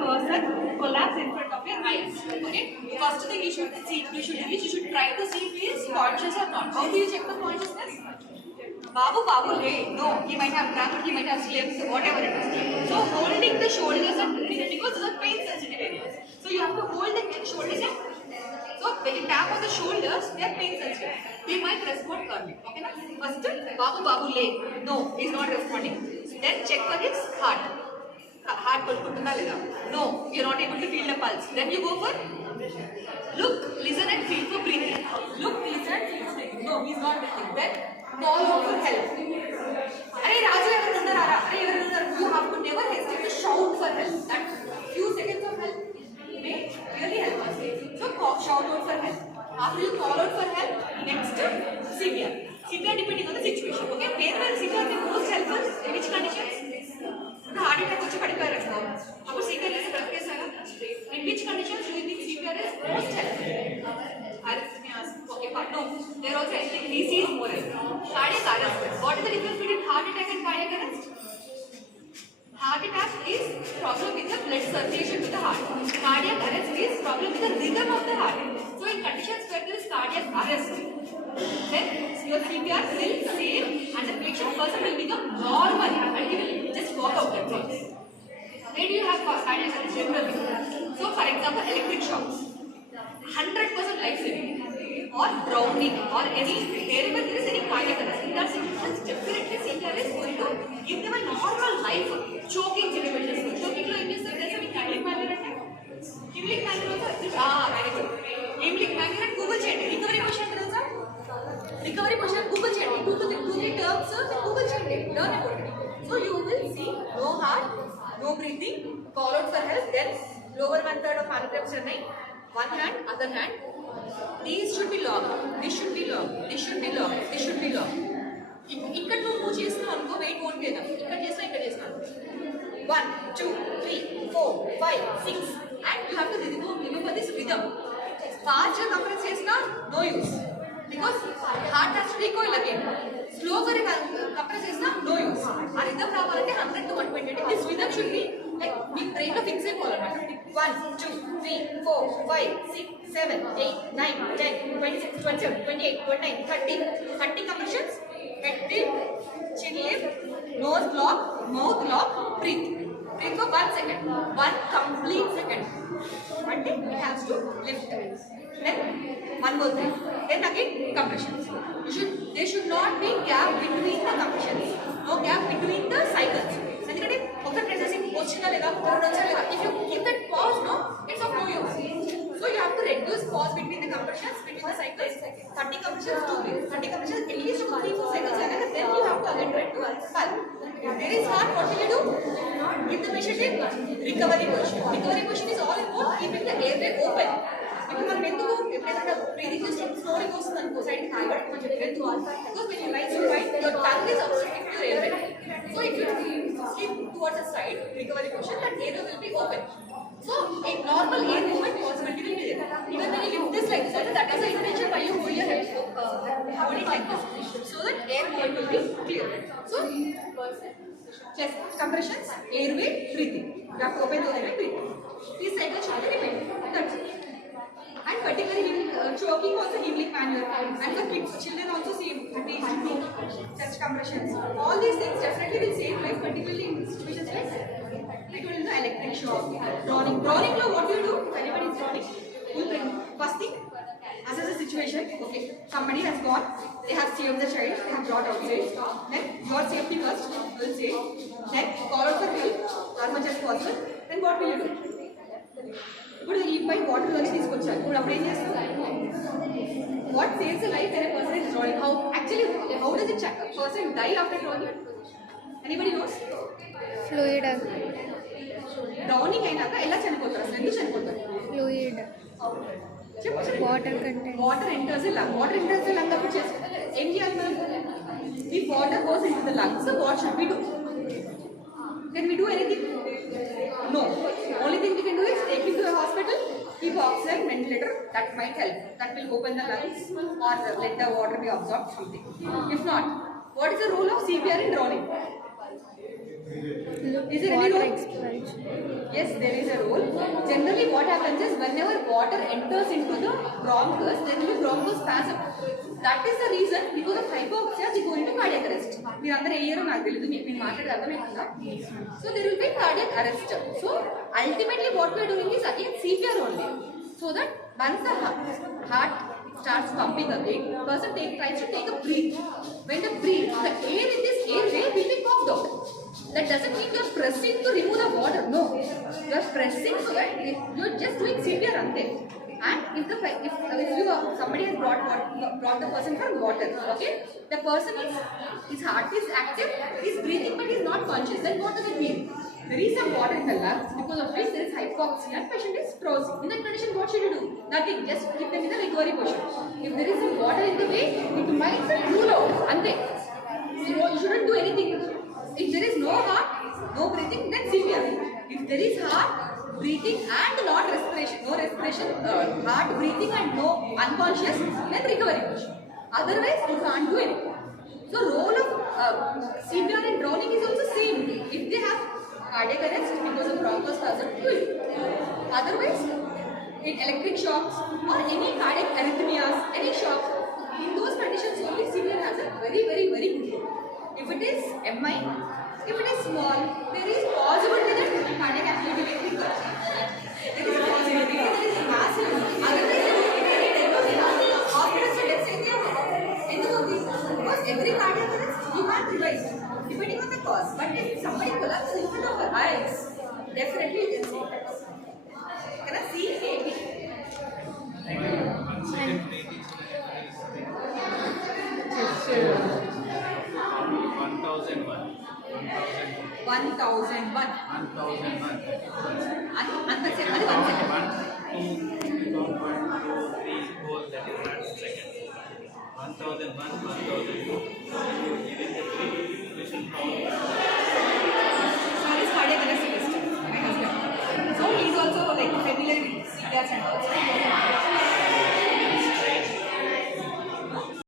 person collapse in front of your eyes. Okay. First thing you should see, you should try to see if he is conscious or not. How do you check the consciousness? Babu, hey, no, he might have drunk, he might have slipped, whatever it is. So holding the shoulders and because those are pain sensitive areas. So you have to hold the shoulders and so when you tap on the shoulders, they are pain sensitive. They might respond calmly. Okay, na? First, Babu, lay. No, he is not responding. Then check for his heart. Heart kollukundunda leda. No, you are not able to feel the pulse. Then you go for look, listen and feel for breathing. Look, listen and feel for breathing. No, he is not breathing. Then call out for help. Arey Raju evaru unnara? Arey evaru unnaru? You have to never hesitate to shout for help. That few seconds of help may really help us. So shout out for help. After you call out for help, next CPR. CPR depending on the situation. Okay, where CPR can most help us in which conditions? The heart attack వచ్చి పడిపోయారు అప్పుడు CPR చేసి బ్రతికేసారా? In which conditions do you think CPR is most helpful? Arrhythmias. Okay, but no. There also I think DC is more helpful. Cardiac arrest. What is the difference between heart attack and cardiac arrest? Heart attack is problem with the blood circulation to the heart. Cardiac arrest is problem with the rhythm of the heart. So in conditions where there is cardiac arrest, then your CPR will save and the patient person will become normal and he will just walk out. That's all. Where do you have cardiac arrest generally? So for example, electric shocks, 100% life saving, or drowning, or any wherever there is any cardiac arrest. In that situations, definitely CPR is going to give them a normal life. Choking situations. Choking lo em chestar telsa meeku heimlich manner ante heimlich manner also very good. Heimlich manner and Google cheyandi. Recovery position telsa? Recovery position Google cheyandi. Two to three terms Google cheyandi. Learn about it. So you will see no heart, no breathing, call out for help. Then lower 1/3 of anagrams are nine. One hand, other hand. These should be long. This should be long. This should be long. This should be long. ఇక్కడ నువ్వు move చేస్తున్నావు అనుకో wait own కదా ఇక్కడ చేసినా ఇక్కడ చేస్తున్నాను 1 2 3 4 5 6 and you have to remember this rhythm. Fast గా కంప్రెస్ చేసినా no use because heart has to recoil again. Slow గా కంప్రెస్ చేసినా no use. ఆ rhythm రావాలంటే 100 to 120. This rhythm should be like me brain లో fix అయిపోవాలన్నమాట 1 2 3 4 5 6 7 8 9 10 26 27 28 29 30 compressions. Head tip, chin lift, nose lock, mouth lock, breathe. Breathe for 1 second. 1 complete second. And it has to lift. Then one more thing. Then again compressions. There should not be gap between the compressions. No gap between the cycles. ఎందుకంటే ఒక ప్రెసెసింగ్ వచ్చినా లేదా third వచ్చా లేదా if you give that pause no it's of no use. So you have to reduce pause between the compressions between the cycles. 30 compressions 2 minutes. 30 compressions at least 3-4 seconds and then you have to again try to pulse. If there is heart, what will you do? Give the patient in recovery position. Recovery position is all about keeping the airway open. ఇప్పుడు మనం ఎందుకు ఎప్పుడైనా breathing చేసినప్పుడు slowly వస్తుంది అనుకో side కాయబడి కొంచెం breath because when you rise to right your tongue is obstructing your airway. So if you sleep towards the side recovery position that airway will be open. So a normal air movement possibility will be there. Even when you lift this like this, that is the intention why you hold your head, hold it like this, so that air movement will be clear. So chest compressions, airway, breathing. You have to open the airway, breathe. These cycles should be repeated. That's it. And particularly choking also heimlich manner. And for kids, children also same. Chest compressions. All these things definitely will save life, particularly in situations like the electric shock, drowning. Drowning, what do you do? If anybody is drowning, you bring first thing, assess the situation. Okay, somebody has gone, they have saved the child, they have brought outside. Then your safety first, will say. Then call out for help as much as possible. Then what will you do? ఇప్పుడు ఈ పై water వచ్చి తీసుకొచ్చారు ఇప్పుడు అప్పుడు ఏం చేస్తాం what saves the life when a person is drowning how does it person die after drowning anybody knows fluid drowning అయినాక ఎలా చనిపోతారు అసలు ఎందుకు చనిపోతారు fluid water content water enters lung అప్పుడు చేసి ఏం చేయాలి మనం ఈ water goes into the lungs what should we do can we do anything no only thing we can do is take him to a hospital keep oxygen ventilator that might help that will open the lungs or let the water be absorbed something if not what is the role of CPR in drowning Is there any Water role? explosion. Yes, there is a role. Generally, what happens is whenever water enters into the bronchus, there will be bronchospasm. That is the reason, because of hypoxia, they go into cardiac arrest. మీరు అందరూ అయ్యారో నాకు తెలియదు, మీకు మాట్లాడే అర్థమవుతుందా? So there will be cardiac arrest. So ultimately, what we are doing is again CPR only, so that once the heart starts pumping again, person tries to take a breath. When the breathe, the air in this airway will be pumped out. That doesn't mean you are pressing to remove the water. No, you are pressing so that you are just doing CPR ante. And if somebody has brought the person for water, okay, the person his heart is active, he is breathing but he is not conscious. Then what does it mean? There is some water in the lungs, because of which there is hypoxia and patient is frozen. In that condition, what should you do? Nothing. Just keep them in the recovery position. If there is some water in the way, it might rule out. Ante. You shouldn't do anything. If there is no heart, no breathing, then CPR. If there is heart, breathing and not respiration, no respiration, heart, breathing and no unconscious, then recovery position. Otherwise, you can't do anything. So, role of CPR in drowning is also same. If they have cardiac arrest because of bronchospasm, do it. Otherwise, in electric shocks or any cardiac arrhythmias, any shock, in those conditions only CPR has a very, very, very good role. If it is MI, if it is small, there is possibility that cardiac activity will occur. There is a possibility, there is a massive. Otherwise, because every cardiac arrest you can't revise depending on the cause. But if somebody collapses in front of our eyes, definitely you can see that. Can I see it? One thousand one. And the second one. 1, 2, 3, 4, that is not second. 1001, 1002. Giving the three, we should count.